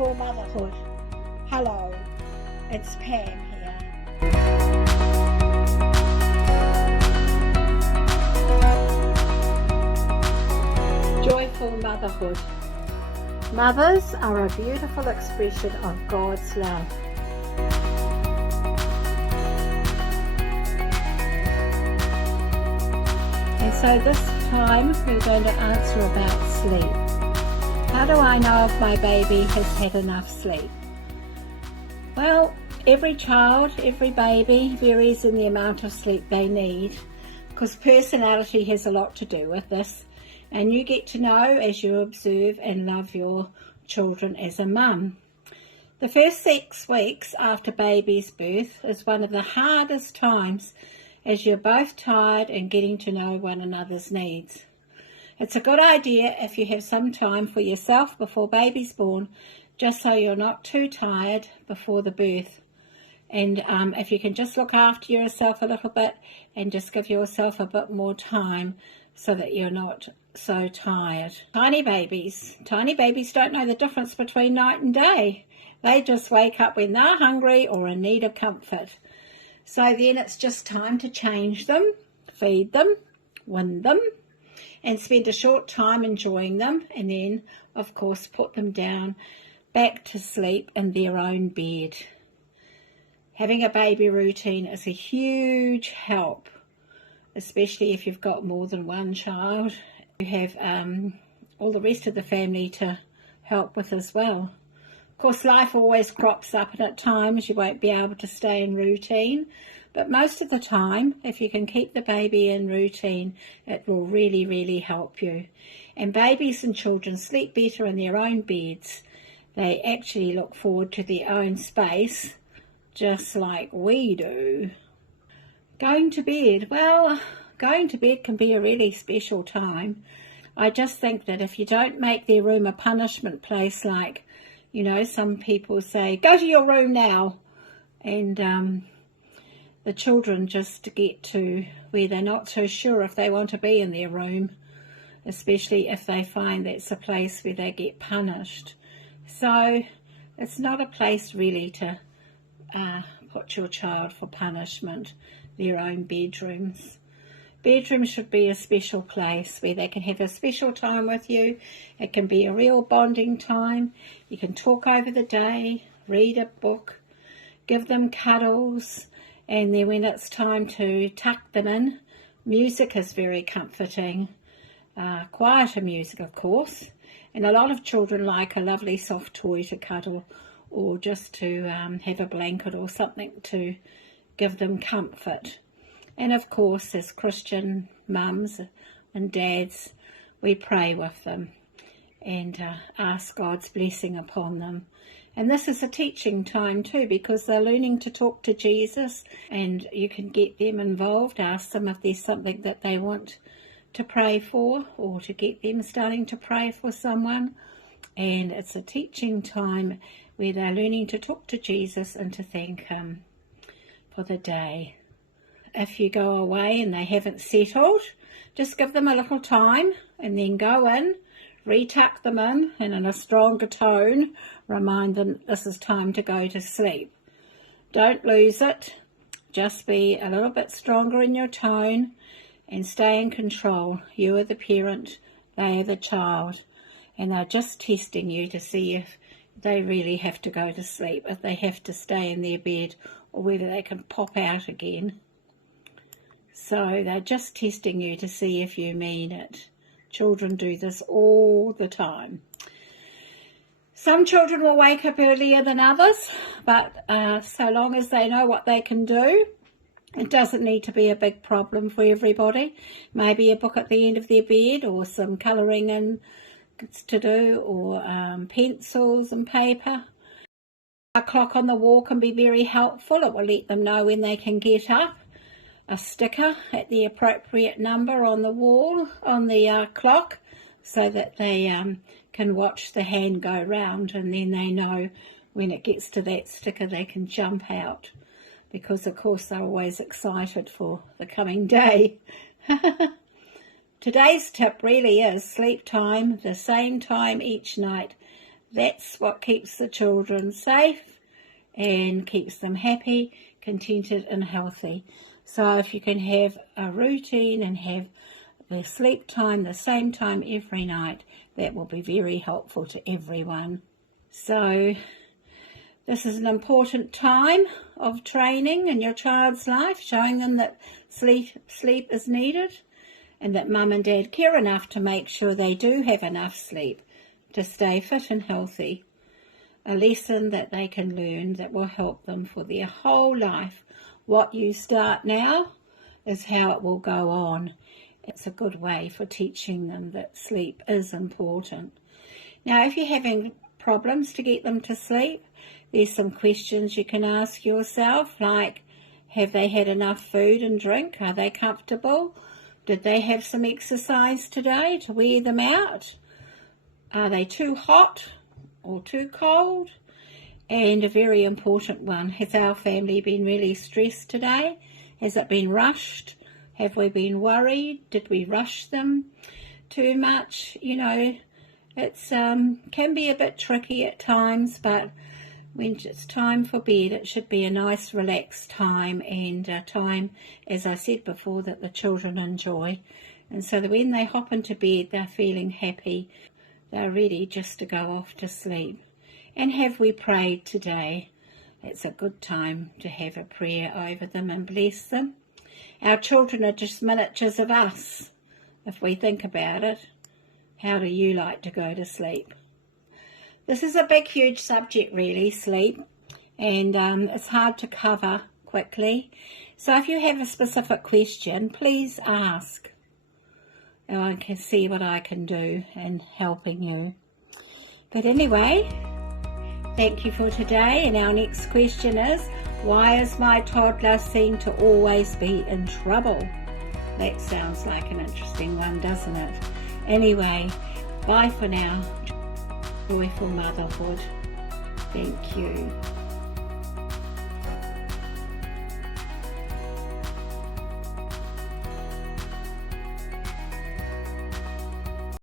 Joyful Motherhood. Hello, it's Pam here. Joyful Motherhood. Mothers are a beautiful expression of God's love. And so this time we're going to answer about sleep. How do I know if my baby has had enough sleep? Well, every child, every baby varies in the amount of sleep they need, because personality has a lot to do with this, and you get to know as you observe and love your children as a mum. The first 6 weeks after baby's birth is one of the hardest times, as you're both tired and getting to know one another's needs. It's a good idea if you have some time for yourself before baby's born, just so you're not too tired before the birth. And if you can just look after yourself a little bit and just give yourself a bit more time so that you're not so tired. Tiny babies don't know the difference between night and day. They just wake up when they're hungry or in need of comfort. So then it's just time to change them, feed them, wind them, and spend a short time enjoying them, and then of course put them down back to sleep in their own bed. Having a baby routine is a huge help, especially if you've got more than one child. You have all the rest of the family to help with as well. Of course, life always crops up, and at times you won't be able to stay in routine. But most of the time, if you can keep the baby in routine, it will really, really help you. And babies and children sleep better in their own beds. They actually look forward to their own space, just like we do. Going to bed. Well, going to bed can be a really special time. I just think that if you don't make their room a punishment place, like, you know, some people say, go to your room now. And the children just get to where they're not so sure if they want to be in their room, especially if they find that's a place where they get punished. So it's not a place really to put your child for punishment, their own bedrooms. Bedrooms should be a special place where they can have a special time with you. It can be a real bonding time. You can talk over the day, read a book, give them cuddles, and then when it's time to tuck them in, music is very comforting. Quieter music, of course. And a lot of children like a lovely soft toy to cuddle, or just to have a blanket or something to give them comfort. And of course, as Christian mums and dads, we pray with them and ask God's blessing upon them. And this is a teaching time too, because they're learning to talk to Jesus, and you can get them involved. Ask them if there's something that they want to pray for, or to get them starting to pray for someone. And it's a teaching time where they're learning to talk to Jesus and to thank Him for the day. If you go away and they haven't settled, just give them a little time and then go in, retuck them in, and in a stronger tone remind them this is time to go to sleep. Don't lose it. Just be a little bit stronger in your tone and stay in control. You are the parent, they are the child, and they're just testing you to see if they really have to go to sleep, if they have to stay in their bed, or whether they can pop out again. So they're just testing you to see if you mean it. Children do this all the time. Some children will wake up earlier than others, but so long as they know what they can do, it doesn't need to be a big problem for everybody. Maybe a book at the end of their bed, or some colouring in to do, or pencils and paper. A clock on the wall can be very helpful. It will let them know when they can get up. A sticker at the appropriate number on the wall, on the clock, so that they can watch the hand go round, and then they know when it gets to that sticker they can jump out, because of course they're always excited for the coming day. Today's tip really is sleep time, the same time each night, That's what keeps the children safe and keeps them happy, contented and healthy. So if you can have a routine and have the sleep time the same time every night, that will be very helpful to everyone. So this is an important time of training in your child's life, showing them that sleep is needed and that mum and dad care enough to make sure they do have enough sleep to stay fit and healthy. A lesson that they can learn that will help them for their whole life. What you start now is how it will go on. It's a good way for teaching them that sleep is important. Now, if you're having problems to get them to sleep, there's some questions you can ask yourself, like, have they had enough food and drink? Are they comfortable? Did they have some exercise today to wear them out? Are they too hot or too cold? And a very important one, has our family been really stressed today? Has it been rushed? Have we been worried? Did we rush them too much? You know, it's can be a bit tricky at times, but when it's time for bed, it should be a nice relaxed time, and a time, as I said before, that the children enjoy. And so that when they hop into bed, they're feeling happy. They're ready just to go off to sleep. And have we prayed today? It's a good time to have a prayer over them and bless them. Our children are just miniatures of us, if we think about it. How do you like to go to sleep? This is a big, huge subject, really, sleep, and it's hard to cover quickly. So if you have a specific question, please ask. And I can see what I can do in helping you. But anyway, thank you for today. And our next question is, why is my toddler seem to always be in trouble? That sounds like an interesting one, doesn't it? Anyway, bye for now. Joyful motherhood. Thank you.